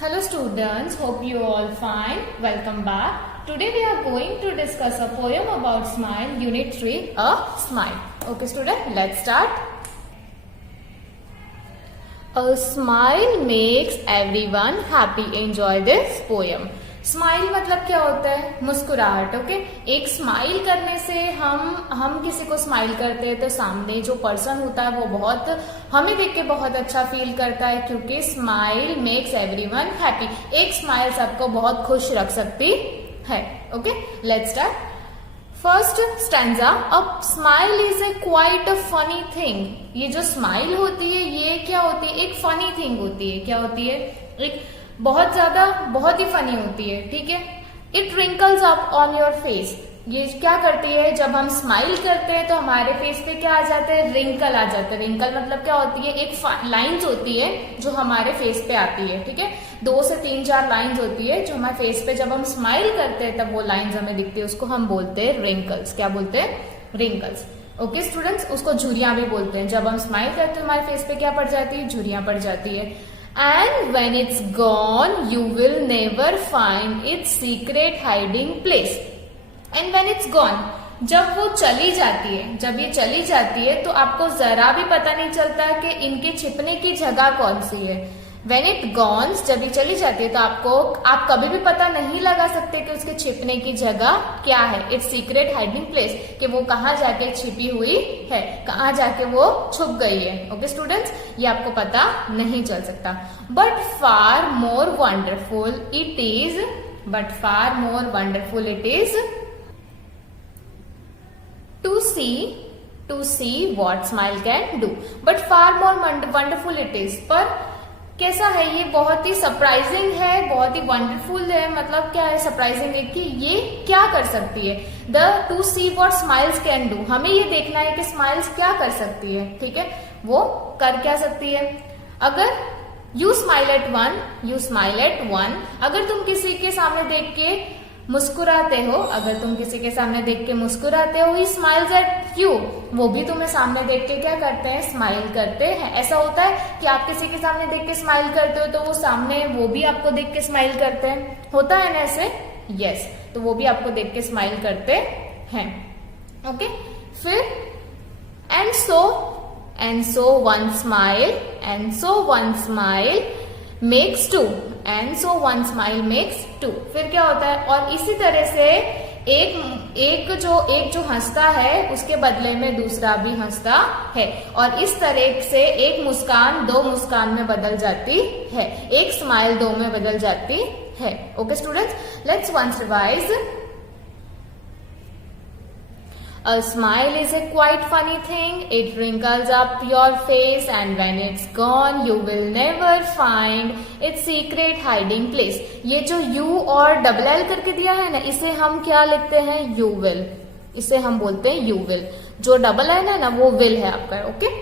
Hello students, hope you all fine. Welcome back. Today we are going to discuss a poem about smile, unit 3, a smile. Okay student, let's start. A smile makes everyone happy. Enjoy this poem. Smile मतलब क्या होता है? मुस्कुराहट. Okay, एक smile करने से हम किसी को स्माइल करते हैं तो सामने जो पर्सन होता है वो बहुत हमें देख के बहुत अच्छा फील करता है, क्योंकि स्माइल मेक्स एवरीवन हैप्पी. एक स्माइल सबको बहुत खुश रख सकती है. Okay, let's start. First stanza. A smile is a quite a funny thing. ये जो स्माइल होती है ये क्या होती है? एक फनी थिंग होती है. क्या होती है? एक बहुत ही फनी होती है. ठीक है. It wrinkles up on your face. ये क्या करती है? जब हम स्माइल करते हैं तो हमारे फेस पे क्या आ जाते हैं? रिंकल आ जाते हैं. रिंकल मतलब क्या होती है? एक लाइंस होती है जो हमारे फेस पे आती है. ठीक है. 2 से 3-4 लाइंस होती है जो हमारे फेस पे जब हम स्माइल करते हैं तब वो लाइंस हमें दिखती है. उसको हम बोलते हैं रिंकल्स. क्या बोलते हैं? रिंकल्स. ओके स्टूडेंट्स, उसको झुर्रियां भी बोलते हैं. जब हम स्माइल करते हैं हमारे फेस पे क्या पड़ जाती है? झुर्रियां पड़ जाती है. And when it's gone, you will never find its secret hiding place. And when it's gone, जब वो चली जाती है, जब ये चली जाती है तो आपको जरा भी पता नहीं चलता कि इनके छिपने की जगह कौन सी है. When it gone, जब ये चली जाती है तो आप कभी भी पता नहीं लगा सकते कि उसके छिपने की जगह क्या है. इट्स सीक्रेट हाइडिंग प्लेस, कि वो कहाँ जाके छिपी हुई है, कहाँ जाके वो छुप गई है. ओके स्टूडेंट्स, ये आपको पता नहीं चल सकता. But far more wonderful it is. But far more wonderful it is to see what smile can do. But far more wonderful it is. पर कैसा है ये? बहुत ही सरप्राइजिंग है, बहुत ही वंडरफुल है. मतलब क्या है सरप्राइजिंग है? कि ये क्या कर सकती है? To see what smiles can do. हमें ये देखना है कि स्माइल्स क्या कर सकती है. ठीक है, वो कर क्या सकती है? अगर यू स्माइल एट वन, अगर तुम किसी के सामने देख के मुस्कुराते हो, अगर तुम किसी के सामने देख के मुस्कुराते हो, ही स्माइल्स एट यू, वो भी तुम्हें सामने देख के क्या करते हैं? स्माइल करते हैं. ऐसा होता है कि आप किसी के सामने देख के स्माइल करते हो तो वो सामने वो भी आपको देख के स्माइल करते हैं. होता है ना ऐसे? यस. तो वो भी आपको देख के स्माइल करते हैं. ओके, फिर and so one smile makes two. And so one smile makes two. फिर क्या होता है? और इसी तरह से एक जो हंसता है उसके बदले में दूसरा भी हंसता है. और इस तरह से एक मुस्कान 2 मुस्कान में बदल जाती है. एक स्माइल 2 में बदल जाती है. Okay students, let's once revise. A smile is a quite funny thing. It wrinkles up your face, and when it's gone, you will never find its secret hiding place. ये जो you और double L करके दिया है ना, इसे हम क्या लिखते हैं? You will. इसे हम बोलते हैं you will. जो double L है ना वो will है आपका. Okay,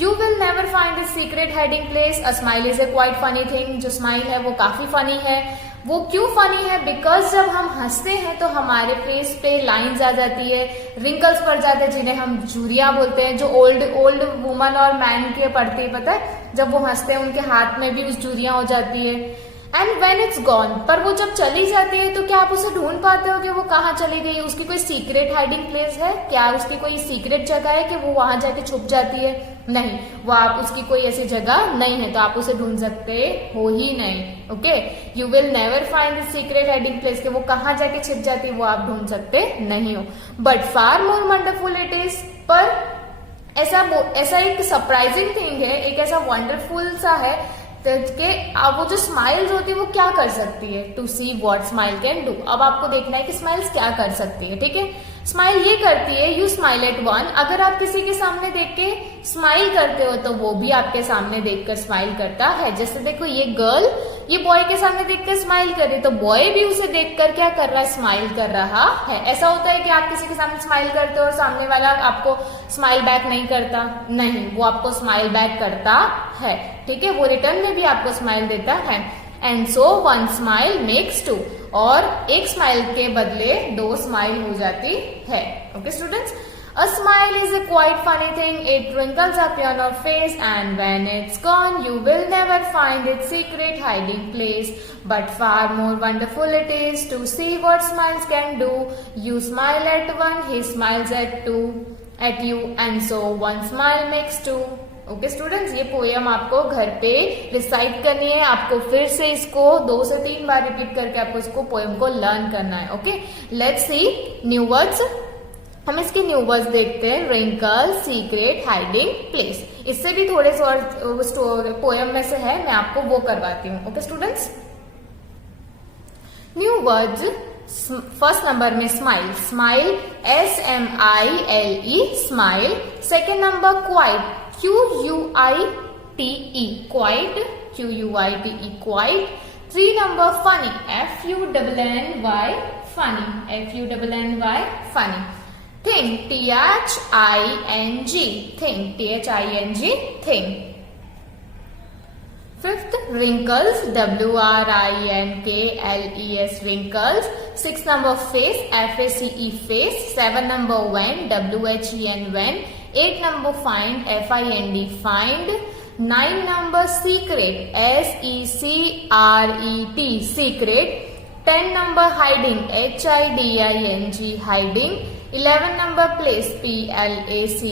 You will never find its secret hiding place. A smile is a quite funny thing. जो smile है वो काफी funny है. वो क्यों फनी है? बिकॉज जब हम हंसते हैं तो हमारे फेस पे लाइंस आ जाती है, रिंकल्स पड़ जाते हैं, जिन्हें हम झुर्रियां बोलते हैं, जो ओल्ड वुमन और मैन के पड़ती है. पता है, जब वो हंसते हैं उनके हाथ में भी उस झुर्रियां हो जाती है. एंड वेन इट्स गॉन, पर वो जब चली जाती है तो क्या आप उसे ढूंढ पाते हो कि वो कहाँ चली गई? उसकी कोई सीक्रेट हाइडिंग प्लेस है क्या? उसकी कोई सीक्रेट जगह है कि वो वहां जाके छुप जाती है? नहीं, वो आप उसकी कोई ऐसी जगह नहीं है, तो आप उसे ढूंढ सकते हो ही नहीं. Okay, you will never find the secret hiding place, कि वो कहाँ जाके छिप जाती है वो आप ढूंढ सकते नहीं हो. But far more wonderful it is. पर ऐसा एक सरप्राइजिंग थिंग है, एक ऐसा वंडरफुल सा है कि वो जो स्माइल्स होती है वो क्या कर सकती है. To see what smile can do. अब आपको देखना है कि स्माइल्स क्या कर सकती है. ठीक है, स्माइल ये करती है, यू स्माइल एट वन. अगर आप किसी के सामने देख के स्माइल करते हो तो वो भी आपके सामने देखकर स्माइल करता है. जैसे देखो, ये गर्ल ये बॉय के सामने देखकर स्माइल कर रही, तो बॉय भी उसे देखकर क्या कर रहा है? स्माइल कर रहा है. ऐसा होता है कि आप किसी के सामने स्माइल करते हो और सामने वाला आपको स्माइल बैक नहीं करता? नहीं, वो आपको स्माइल बैक करता है. ठीक है, वो रिटर्न में भी आपको स्माइल देता है. And so one smile makes two. और एक स्माइल के बदले 2 स्माइल हो जाती है. Okay students, A smile is a quite funny thing. It wrinkles up on your face, and when it's gone, you will never find its secret hiding place. But far more wonderful it is to see what smiles can do. You smile at one, he smiles at you, and so one smile makes two. Okay students, ये poem आपको घर पे recite करनी है. आपको फिर से इसको 2 से 3 बार रिपीट करके आपको इसको पोएम को लर्न करना है. Okay, let's see new words. हम इसके न्यू वर्ड्स देखते हैं. Wrinkle, secret, hiding place. इससे भी थोड़े से पोएम में से है, मैं आपको वो करवाती हूँ. Okay students, new words. First number में smile. Smile SMILE smile. Second number quite. QUITE quite. QUITE quite. 3 number funny. FUNNY funny. FUNNY funny. Thing. THING thing. THING thing. Fifth, wrinkles. WRINKLES wrinkles. 6 number face. FACE face. 7 number when. WHEN when. 8 number find. FIND find. 9 number secret. SECRET secret. 10 number hiding. HIDING hiding. 11 number place. PLACE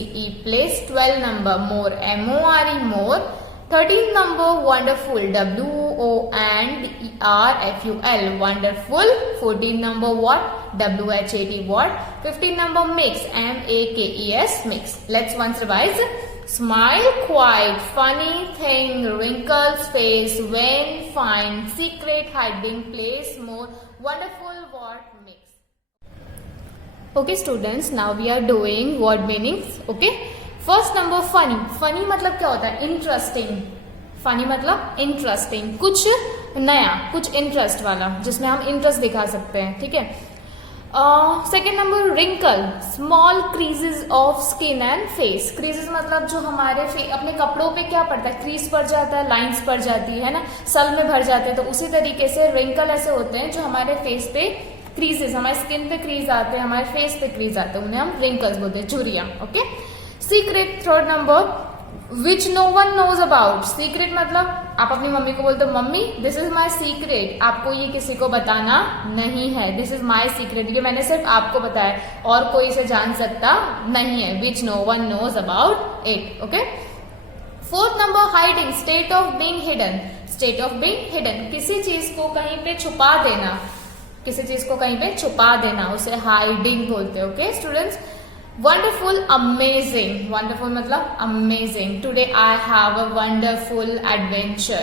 place. 12 number more. MORE more. 13 number wonderful. WONDERFUL wonderful. 14 number what. WHAT what. 15 number mix. MAKES mix. Let's once revise. Smile, quiet, funny thing, wrinkles, face, when, find, secret, hiding, place, more, wonderful, what, mix. Okay students, now we are doing word meanings. Okay. First number funny. Funny मतलब क्या होता है? Interesting. Funny मतलब interesting, कुछ नया, कुछ interest वाला, जिसमें हम इंटरेस्ट दिखा सकते हैं. ठीक है. Second number wrinkle. Small creases of skin and face. Creases मतलब जो हमारे अपने कपड़ों पे क्या पड़ता है? क्रीज पड़ जाता है, लाइंस पड़ जाती है ना, सल में भर जाते हैं. तो उसी तरीके से रिंकल ऐसे होते हैं जो हमारे फेस पे क्रीजेस, हमारे स्किन पे क्रीज आते हैं, हमारे फेस पे क्रीज आते हैं, उन्हें हम रिंकल्स बोलते हैं, झुर्रियां. Okay. Secret. Third number, which no one knows about. Secret मतलब आप अपनी मम्मी को बोलते हो, mummy this is my secret, आपको ये किसी को बताना नहीं है. दिस इज माई सीक्रेट, ये मैंने सिर्फ आपको बताया, और कोई इसे जान सकता नहीं है. Which no one knows about it. Okay. Fourth number hiding. State of being hidden. State of being hidden, किसी चीज को कहीं पे छुपा देना, किसी चीज को कहीं पे छुपा देना, उसे हाइडिंग बोलते हैं. Okay students. Wonderful, amazing. Wonderful मतलब amazing. Today I have a wonderful adventure.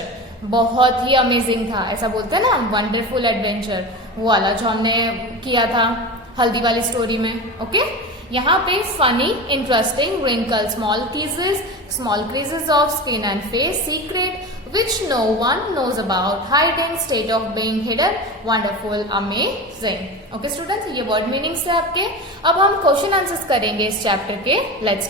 बहुत ही अमेजिंग था, ऐसा बोलते हैं ना, वंडरफुल एडवेंचर, वो वाला जो हमने किया था हल्दी वाली स्टोरी में. ओके. यहाँ पे funny, interesting, wrinkle, small creases of skin and face, secret, which no one knows about, hiding, state of being hidden, wonderful, amazing. Okay students, ये word meanings है आपके. अब हम क्वेश्चन आंसर्स करेंगे इस चैप्टर के. Let's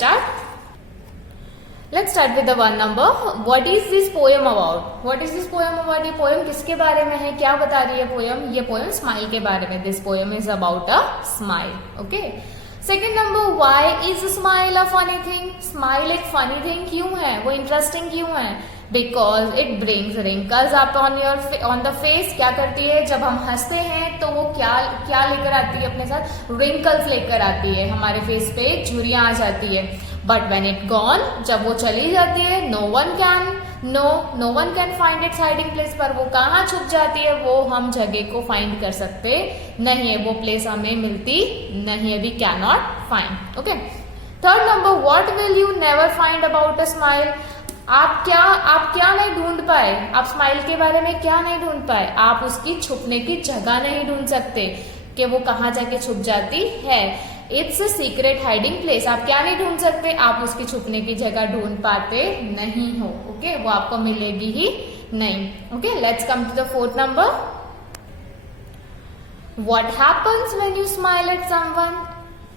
start with the 1 number. What is this poem about? What is this poem about? ये poem किसके बारे में है? क्या बता रही है poem? ये poem smile के बारे में. This poem is about a smile. Okay. Second number, why is smile a funny thing? Smile एक फनी थिंग क्यों है? वो इंटरेस्टिंग क्यों है? Because it brings wrinkles up on the face. क्या करती है? जब हम हंसते हैं तो वो क्या लेकर आती है अपने साथ? रिंकल्स लेकर आती है, हमारे फेस पे झुर्रियां आ जाती है. बट वेन इट गॉन, जब वो चली जाती है, no one can find its hiding place. पर वो कहाँ छुप जाती है? वो हम जगह को फाइंड कर सकते नहीं है, वो प्लेस हमें मिलती नहीं है. We can not find. Okay. Third number, what will you never find about a smile. आप क्या नहीं ढूंढ पाए? आप स्माइल के बारे में क्या नहीं ढूंढ पाए? आप उसकी छुपने की जगह नहीं ढूंढ सकते कि वो कहाँ जाके छुप जाती है. It's secret hiding place. आप क्या नहीं ढूंढ सकते? आप उसकी छुपने की जगह ढूंढ पाते नहीं हो. ओके. वो आपको मिलेगी ही नहीं. Okay. Let's come to the fourth number. What happens when you smile at someone.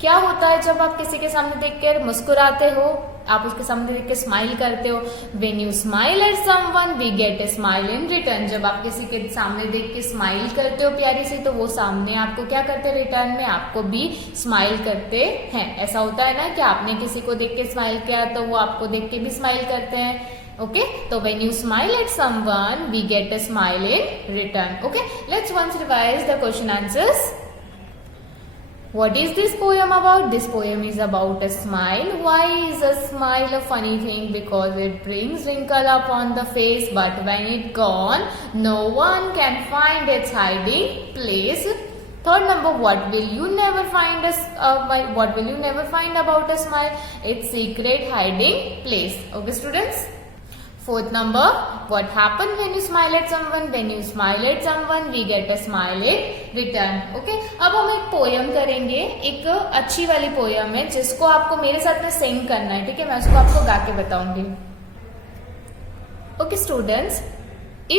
क्या होता है जब आप किसी के सामने देखकर मुस्कुराते हो? आप उसके सामने देख के स्माइल करते हो। When you smile at someone we get a smile in return. जब आप किसी के सामने देख के स्माइल करते हो प्यारी सी, तो वो सामने आपको क्या करते हैं, रिटर्न में आपको भी स्माइल करते हैं। ऐसा होता है ना कि आपने किसी को देख के स्माइल किया तो वो आपको देख के भी स्माइल करते हैं। Okay, so when you smile at someone, we get a smile in return. Okay, let's once revise the question answers. What is this poem about? This poem is about a smile. Why is a smile a funny thing? Because it brings wrinkle up on the face, but when it's gone, no one can find its hiding place. Third number, what will you never find what will you never find about a smile? Its secret hiding place. Okay, students. Fourth number, what happens when you smile at someone? When you smile at someone, we get a smile in return. Okay? अब हम एक poem करेंगे, एक अच्छी वाली poem है जिसको आपको मेरे साथ में सिंग करना है, ठीक है? मैं उसको आपको गा के बताऊंगी। Okay, students,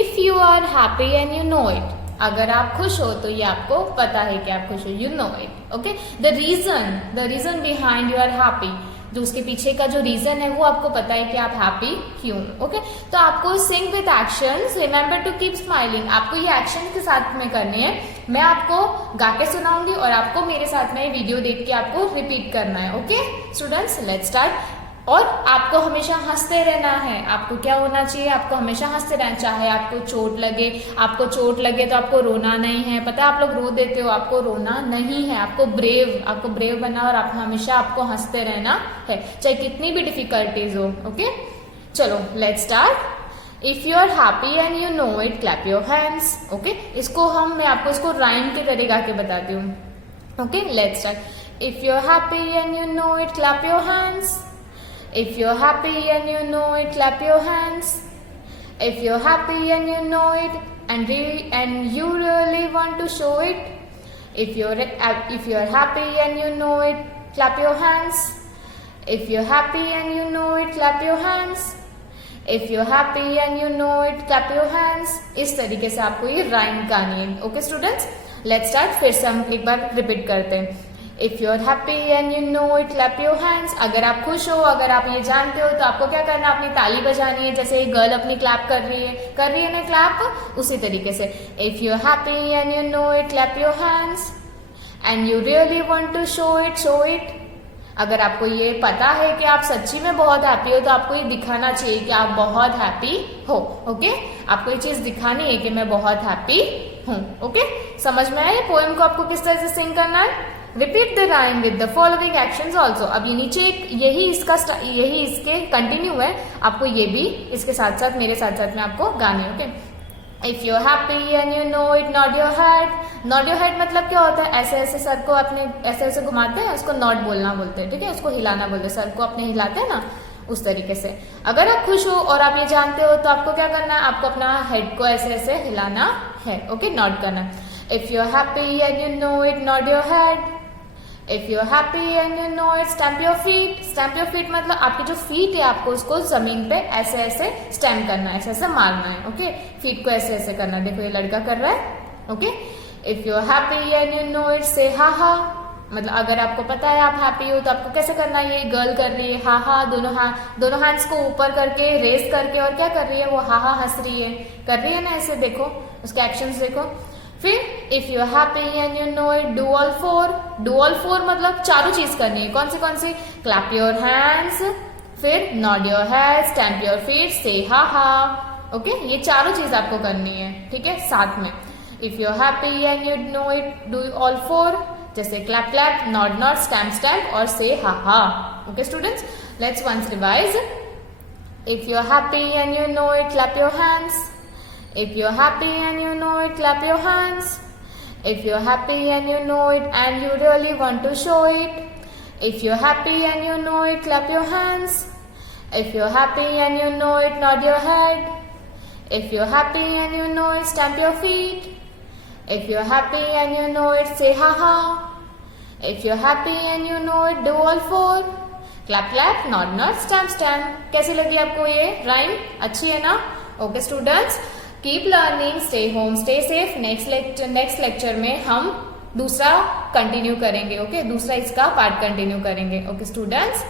if you are happy and you know it, अगर आप खुश हो तो ये आपको पता है कि आप खुश हो, you know it. Okay? The reason behind you are happy, जो उसके पीछे का जो रीजन है वो आपको पता है कि आप हैप्पी क्यों। ओके, तो आपको sing with actions, remember to keep smiling, आपको ये एक्शन के साथ में करने हैं। मैं आपको गा के सुनाऊंगी और आपको मेरे साथ में वीडियो देख के आपको रिपीट करना है। Okay students, let's start. और आपको हमेशा हंसते रहना है। आपको क्या होना चाहिए, आपको हमेशा हंसते रहना। चाहे आपको चोट लगे तो आपको रोना नहीं है। पता है आप लोग रो देते हो, आपको रोना नहीं है। आपको ब्रेव बनना और आप हमेशा आपको हंसते रहना है, चाहे कितनी भी डिफिकल्टीज हो। ओके, चलो let's start. If you are happy and you know it, clap your hands. Okay, मैं आपको इसको राइम के तरह गा के बताती हूँ। Okay, let's start. If you are happy and you know it, clap your hands. If you're happy and you know it, clap your hands. If you're happy and you know it, and you really want to show it. If you're happy and you know it, clap your hands. If you're happy and you know it, clap your hands. If you're happy and you know it, clap your hands. इस तरीके से आपको ये rhyme गानी है। Okay students, let's start. फिर से हम एक बार रिपीट करते हैं। If you're happy and you know it, clap your hands. अगर आप खुश हो, अगर आप ये जानते हो, तो आपको क्या करना है, अपनी ताली बजानी है। जैसे ये गर्ल अपनी क्लैप कर रही है ना क्लैप, उसी तरीके से। If you're happy and you know it, clap your hands. And you really want to show it. अगर आपको ये पता है कि आप सच्ची में बहुत हैप्पी हो, तो आपको ये दिखाना चाहिए कि आप बहुत हैप्पी हो। ओके, आपको ये चीज दिखानी है कि मैं बहुत हैप्पी हूँ। ओके, समझ में आया पोएम को आपको किस तरह से सिंग करना है। Repeat the rhyme with the following actions also. अब ये नीचे यही इसके कंटिन्यू है, आपको ये भी इसके साथ साथ मेरे साथ में आपको गाने। Okay, if you happy and you know it, nod your head. Nod your head मतलब क्या होता है, ऐसे सर को अपने ऐसे घुमाते हैं, उसको नॉड बोलना बोलते हैं। ठीक है, उसको हिलाना बोलते हैं, सर को अपने हिलाते हैं ना, उस तरीके से। अगर आप खुश हो और आप ये जानते हो, तो आपको क्या करना है, आपको अपना हेड को ऐसे हिलाना है। ओके, नॉड करना। If you happy and you know it, nod your head. If you're happy and you know it, stamp your feet. Stamp your feet मतलब आपके जो फीट है, आपको उसको जमीन पे ऐसे स्टैम्प करना है, ऐसे मारना है। ओके, फीट को ऐसे करना है। देखो ये लड़का कर रहा है। Okay, if you happy and you know it, से हा हा। मतलब अगर आपको पता है आप हैप्पी हो, तो आपको कैसे करना है, ये गर्ल कर रही है हा हा, दोनों हैंड्स को ऊपर करके रेस करके, और क्या कर रही है, वो हा हा हंस रही है, कर रही है ना ऐसे। देखो उसके एक्शंस देखो। फिर if you happy and you know it, do all four. Do all four मतलब चारों चीज करनी है। कौन सी? क्लैप योर हैंड्स, फिर nod your head, stamp your feet, say ha ha. Okay, ये चारों चीज आपको करनी है, ठीक है, साथ में। If you happy and you know it, do all four, जैसे clap clap, nod nod, stamp stamp और say ha ha. Okay students, let's once revise. If you happy and you know it, clap your hands. If you're happy and you know it, clap your hands. If you're happy and you know it, and you really want to show it. If you're happy and you know it, clap your hands. If you're happy and you know it, nod your head. If you're happy and you know it, stamp your feet. If you're happy and you know it, say ha ha. If you're happy and you know it, do all four. Clap clap, nod nod, stamp stamp. कैसी लगी आपको ये rhyme? अच्छी है ना? Okay students, keep learning, stay home, stay safe. Next lecture में हम दूसरा कंटिन्यू करेंगे। ओके, दूसरा इसका पार्ट कंटिन्यू करेंगे। Okay students.